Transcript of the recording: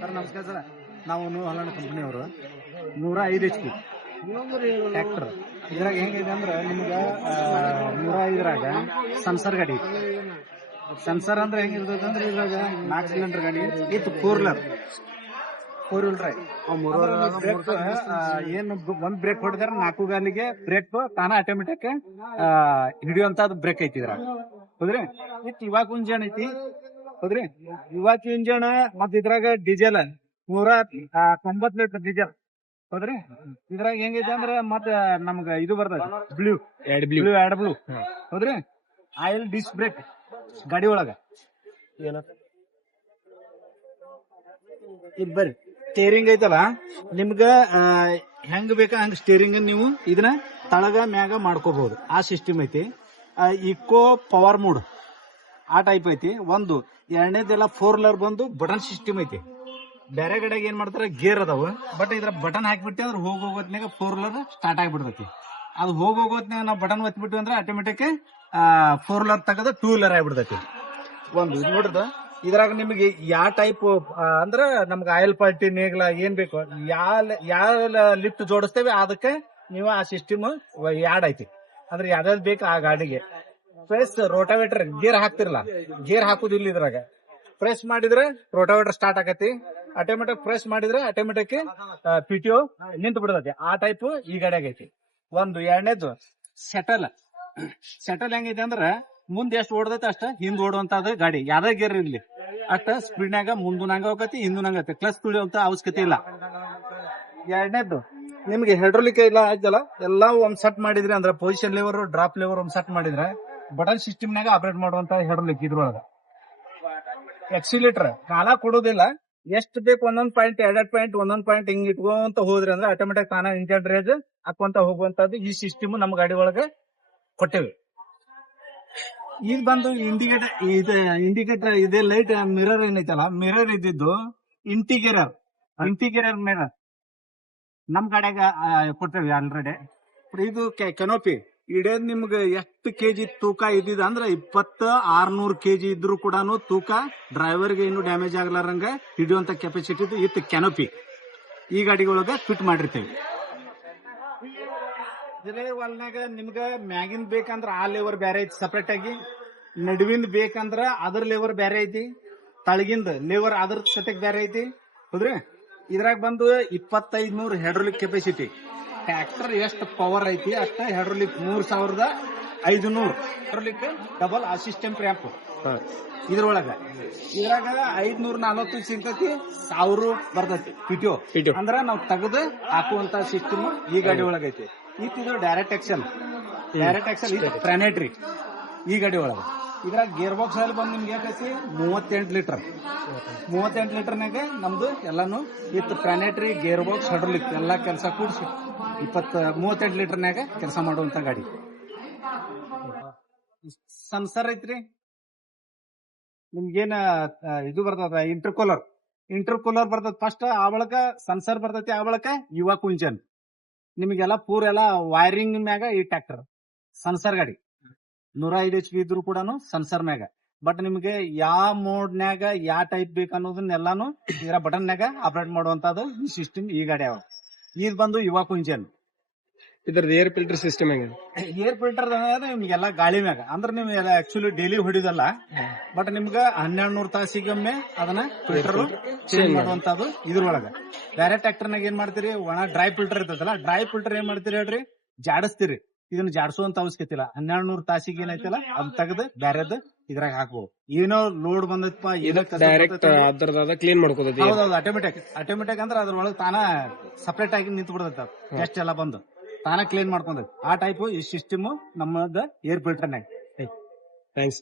Sir ನಮಸ್ಕಾರ sir. ನಾವು new Holland ಕಂಪನಿಯವರು 105 HP ಟ್ರ್ಯಾಕ್ಟರ್. ಇದ್ರಾಗ ಹೆಂಗಿದೆ ಅಂದ್ರೆ ನಿಮ್ಗೆ 105ರಾಗ ಸೆನ್ಸರ್ ಗಾಡಿ. ಸೆನ್ಸರ್ ಅಂದ್ರೆ ಹೆಂಗಿರ್ತದೆ ಅಂದ್ರೆ ಇದ್ರಾಗ 4 ಸಿಲಿಂಡರ್ ಗಾಡಿ ವಿತ್ 4 ವೀಲ್ ಡ್ರೈವ್. ಬ್ರೇಕ್ ಏನು ಒಂದ್ ಬ್ರೇಕ್ ಹೊಡೆದ್ರೆ 4 ಗಾಲಿಗೆ ಬ್ರೇಕ್ ತಾನ ಆಟೋಮೆಟಿಕ್ ಹಿಡಿಯುವಂತದ್ ಬ್ರೇಕ್ ಐತಿ ಇದ್ರಾಗ. ಹೌದ್ರಿ, ವಿತ್ ಇವಾಗ ಇಂಜನ್ ಐತಿ. ಹೌದ್ರಿ, ಇವಾಗ ಇಂಜನ್ ಮತ್ ಇದ್ರಾಗ ಡೀಸೆಲ್ 190 ಲೀಟರ್ ಡೀಸೆಲ್. ಹೌದ್ರಿ, ಇದ್ರಾಗ ಹೆಂಗೈತಿ ಅಂದ್ರ ಮತ್ ನಮ್ಗ ಇದು ಬರ್ತದ ಬ್ಲೂ. ಹೌದ್ರಿ, ಆಯಿಲ್ ಡಿಸ್ಕ್ ಬ್ರೇಕ್ ಗಾಡಿ ಒಳಗ ಇದು ಬರ್ರಿ. ಸ್ಟೇರಿಂಗ್ ಐತಲ್ಲ ನಿಮ್ಗ ಹೆಂಗ್ ಬೇಕಾ ಹಂಗ ಸ್ಟೇರಿಂಗ್ ನೀವು ಇದನ್ನ ತಳಗ ಮ್ಯಾಗ ಮಾಡ್ಕೋಬಹುದು. ಆ ಸಿಸ್ಟಮ್ ಐತಿ. ಇಕೋ ಪವರ್ ಮೋಡ್ ಆ ಟೈಪ್ ಐತಿ ಒಂದು. ಎರಡನೇದೆಲ್ಲ 4 ವೀಲರ್ ಬಂದು ಬಟನ್ ಸಿಸ್ಟಮ್ ಐತಿ. ಬೇರೆ ಕಡೆಗೆ ಏನ್ ಮಾಡ್ತಾರ ಗೇರ್ ಅದಾವ, ಬಟ್ ಇದ್ರ ಬಟನ್ ಹಾಕ್ಬಿಟ್ಟು ಅಂದ್ರೆ ಹೋಗೋತ್ನಾಗ 4 ವೀಲರ್ ಸ್ಟಾರ್ಟ್ ಆಗ್ಬಿಡ್ತೈತಿ. ಅದು ಹೋಗೋತ್ನಾಗ ನಾವು ಬಟನ್ ಒತ್ಬಿಟ್ಟು ಅಂದ್ರೆ ಆಟೋಮೆಟಿಕ್ 4 ವೀಲರ್ ತಗದ 2 ವೀಲರ್ ಆಗ್ಬಿಡ್ತೈತಿ. ಒಂದು ಇದು ನೋಡ್ದ ಇದ್ರಾಗ ನಿಮಗೆ ಯಾವ ಟೈಪ್ ಅಂದ್ರ ನಮ್ಗೆ ಆಯಿಲ್ ಪಾಲ್ಟಿ ನೇಗ್ಲ ಏನ್ ಬೇಕು ಯಾವ ಲಿಫ್ಟ್ ಜೋಡಿಸ್ತೇವೆ ಅದಕ್ಕೆ ನೀವು ಆ ಸಿಸ್ಟಮ್ ಯಾಡ್ ಐತಿ. ಅಂದ್ರೆ ಯಾವ್ದಾದ್ ಬೇಕು ಆ ಗಾಡಿಗೆ. ಪ್ರೆಸ್ ರೋಟಾವೇಟರ್ ಗೇರ್ ಹಾಕ್ತಿರಲ್ಲ, ಗೇರ್ ಹಾಕುದಿಲ್ಲ ಇದ್ರಾಗ. ಪ್ರೆಸ್ ಮಾಡಿದ್ರೆ ರೋಟಾವೇಟರ್ ಸ್ಟಾರ್ಟ್ ಆಗತಿ. ಆಟೋಮೆಟಿಕ್ ಪ್ರೆಸ್ ಮಾಡಿದ್ರೆ ಆಟೋಮೆಟಿಕ್ PTO ನಿಂತು ಬಿಡ್ತೈತಿ. ಆ ಟೈಪ್ ಈ ಗಾಡಿಯಾಗ ಐತಿ. ಒಂದು. ಎರಡನೇದು ಸೆಟಲ್ ಹೆಂಗೈತಿ ಅಂದ್ರ ಮುಂದ್ ಎಷ್ಟು ಓಡದೈತಿ ಅಷ್ಟ ಹಿಂದ್ ಓಡುವಂತದ ಗಾಡಿ. ಯಾವ್ದೇ ಗೇರ್ ಇರ್ಲಿ ಅಷ್ಟ ಸ್ಪೀಡ್ನಾಗ ಮುಂದೂನಂಗ ಹೋಗತಿ ಹಿಂದೂನಂಗ ಹೋಗತಿ. ಕ್ಲಚ್ ತುಳಿಯುವಂತ ಅವಶ್ಯಕತೆ ಇಲ್ಲ. ಎರಡನೇದು ನಿಮ್ಗೆ ಹೈಡ್ರೋಲಿಕ್ ಇಲ್ಲ ಆಯ್ತಲ್ಲ, ಎಲ್ಲಾ ಒಂದ್ ಸೆಟ್ ಮಾಡಿದ್ರಿ ಅಂದ್ರೆ ಪೊಸಿಷನ್ ಲೆವರ್ ಡ್ರಾಪ್ ಲೆವರ್ ಒಂದ್ ಸೆಟ್ ಮಾಡಿದ್ರೆ ಬಟನ್ ಸಿಸ್ಟಮ್ ನಾಗ ಆಪರೇಟ್ ಮಾಡುವಂತ ಹೈಡ್ರೋಲಿಕ್. ಇದ್ರೊಳಗ ಎಕ್ಸಿಲೇಟರ್ ಕಾಲ ಕೊಡೋದಿಲ್ಲ. ಎಷ್ಟು ಬೇಕು ಒಂದೊಂದ್ ಪಾಯಿಂಟ್ 2 ಪಾಯಿಂಟ್ ಒಂದೊಂದ್ ಪಾಯಿಂಟ್ ಹಿಂಗ್ ಇಟ್ಕೊಂತ ಹೋದ್ರಿ ಅಂದ್ರೆ ಆಟೋಮೆಟಿಕ್ ತಾನ ಇಂಜನ್ ರೇಜ್ ಹಾಕುವಂತ ಹೋಗುವಂತದ್ದು ಈ ಸಿಸ್ಟಮ್ ನಮ್ಮ ಗಾಡಿ ಒಳಗೆ ಕೊಟ್ಟೇವಿ. ಈಗ ಬಂದು ಇಂಡಿಕೇಟರ್ ಇದೆ. ಲೈಟ್ ಮಿರರ್ ಏನೈತಲ್ಲ, ಮಿರರ್ ಇದ್ದಿದ್ದು ಇಂಟಿಗೇರರ್ ಮಿರರ್ ನಮ್ ಗಾಡಿಯಾಗ ಕೊಟ್ಟೇವಿ ಆಲ್ರೆಡಿ. ಇದು ಕೆನೋಪಿ ಇಡೇ ನಿಮ್ಗೆ ಎಷ್ಟು ಕೆಜಿ ತೂಕ ಇದ್ದಿದ ಅಂದ್ರೆ 600 ಕೆಜಿ ಇದ್ರು ಕೂಡ ತೂಕ ಡ್ರೈವರ್ಗೆ ಇನ್ನು ಡ್ಯಾಮೇಜ್ ಆಗ್ಲಾರಂಗ ಹಿಡಿಯುವಂತ ಕೆಪಾಸಿಟಿ ಇತ್ತು ಕೆನೋಪಿ ಈ ಗಾಡಿಗಳೊಳಗ ಫಿಟ್ ಮಾಡಿರ್ತೇವೆ. ಹೊಲ್ನಾಗ ನಿಮ್ಗ ಮ್ಯಾಗಿನ್ ಬೇಕಂದ್ರ ಆ ಲೆವರ್ ಬೇರೆ ಐತಿ ಸಪರೇಟ್ ಆಗಿ, ನಡುವಿಂದ ಬೇಕಂದ್ರ ಅದ್ರ ಲೆವರ್ ಬೇರೆ ಐತಿ, ತಳಗಿಂದ ಲೆವರ್ ಅದ್ರ ಸತೆಗ್ ಬೇರೆ ಐತಿ. ಹೌದ್ರಿ, ಇದ್ರಾಗ ಬಂದು 2500 ಹೈಡ್ರೋಲಿಕ್ ಕೆಪಾಸಿಟಿ. ಟ್ರ್ಯಾಕ್ಟರ್ ಎಷ್ಟು ಪವರ್ ಐತಿ ಅಷ್ಟ hydraulic 3500 hydraulic double assistant ramp ಇದ್ರೊಳಗ. ಇದ್ರಾಗ 540 ಸಿಗ್ತೈತಿ, 1000 ಬರ್ತೈತಿ PTO. ಅಂದ್ರ ನಾವ್ ತೆಗೆದು ಹಾಕುವಂತ ಸಿಸ್ಟಮ್ ಈ ಗಾಡಿ ಒಳಗ ಐತಿ. ಇದು ಡೈರೆಕ್ಟ್ ಎಕ್ಸೆಲ್ ಇದು ಪ್ಲಾನೆಟರಿ ಈ ಗಾಡಿ ಒಳಗ. ಇದ್ರಾಗ ಗೇರ್ ಬಾಕ್ಸ್ ಅಲ್ಲಿ ಬಂದು ನಿಮ್ಗೆ ಯಾಕೈತಿ 38 ಲೀಟರ್ನಾಗ ನಮ್ದು ಎಲ್ಲಾನು with planetary gear box hydraulic ಎಲ್ಲಾ ಕೆಲಸ ಕೂಡಿಸಿ 38 ಲೀಟರ್ನಾಗ ಕೆಲಸ ಮಾಡುವಂತ ಗಾಡಿ. ಸೆನ್ಸರ್ ಐತ್ರಿ, ನಿಮ್ಗೇನ ಇದು ಬರ್ತದ ಇಂಟರ್ಕೂಲರ್ ಬರ್ತದ ಫಸ್ಟ್. ಆ ಬಳಕ ಸೆನ್ಸರ್ ಬರ್ತೈತಿ, ಆ ಬಳಕ ಯುವ ಇಂಜನ್. ನಿಮಗೆಲ್ಲ ಪೂರ ಎಲ್ಲ ವೈರಿಂಗ್ ಮ್ಯಾಗ ಈ ಟ್ರ್ಯಾಕ್ಟರ್ ಸೆನ್ಸರ್ ಗಾಡಿ 105 HP ಇದ್ರು ಕೂಡ ಸೆನ್ಸರ್ ಮ್ಯಾಗ. ಬಟ್ ನಿಮ್ಗೆ ಯಾವ ಮೋಡ್ನ್ಯಾಗ ಯಾವ ಟೈಪ್ ಬೇಕು ಅನ್ನೋದನ್ನೆಲ್ಲಾನು ಇದರ ಬಟನ್ ನ್ಯಾಗ ಆಪರೇಟ್ ಮಾಡುವಂತದ್ದು ಈ ಸಿಸ್ಟಮ್ ಈ ಗಾಡಿ ಅವ. ಇದು ಬಂದು ಯುವ ಇಂಜನ್. ಇದ್ರದ್ದು ಏರ್ ಫಿಲ್ಟರ್ ಸಿಸ್ಟಮ್ ಹೆಂಗ? ಏರ್ ಫಿಲ್ಟರ್ ನಿಮ್ಗೆಲ್ಲ ಗಾಳಿ ಮ್ಯಾಗ ಅಂದ್ರೆ ನೀವು ಆಕ್ಚುಲಿ ಡೈಲಿ ಹೊಡಿದಲ್ಲ, ಬಟ್ ನಿಮ್ಗ 1200 ತಾಸಿಗೊಮ್ಮೆ ಅದನ್ನ ಫಿಲ್ಟರ್ ಚೇಂಜ್ ಮಾಡುವಂತದ್ದು ಇದ್ರೊಳಗ. ಬೇರೆ ಟ್ರ್ಯಾಕ್ಟರ್ನಾಗ ಏನ್ ಮಾಡ್ತೀರಿ, ಒಣ ಡ್ರೈ ಫಿಲ್ಟರ್ ಇರ್ತದಲ್ಲ, ಡ್ರೈ ಫಿಲ್ಟರ್ ಏನ್ ಮಾಡ್ತೀರಿ ಹೇಳ್ರಿ, ಜಾಡಿಸ್ತೀರಿ. ಇದನ್ನ ಜಾಡಿಸುವಂತ ಅವಶ್ಯಕತೆ ಇಲ್ಲ. 1200 ತಾಸಿಗೆ ಏನೈತಲ್ಲ ಅದ್ ತೆಗೆದು ಬ್ಯಾರೆದ್ ಇದ್ರಾಗ ಹಾಕ್ಬೋದು. ಏನೋ ಲೋಡ್ ಬಂದೈತಪ್ಪ ಕ್ಲೀನ್ ಮಾಡ್ಕೋತೈತಿ. ಹೌದೌದು, ಆಟೋಮೆಟಿಕ್ ಅಂದ್ರೆ ಅದ್ರೊಳಗೆ ತಾನ ಸಪರೇಟ್ ಆಗಿ ನಿಂತು ಬಿಡ್ತೈತ. ಟೆಸ್ಟ್ ಎಲ್ಲ ಬಂದು ತಾನ ಕ್ಲೀನ್ ಮಾಡ್ಕೊಂಡೈತಿ. ಆ ಟೈಪ್ ಈ ಸಿಸ್ಟಮ್ ನಮ್ಮದ ಏರ್ ಫಿಲ್ಟರ್ನಾಗ. ಥ್ಯಾಂಕ್ಸ್.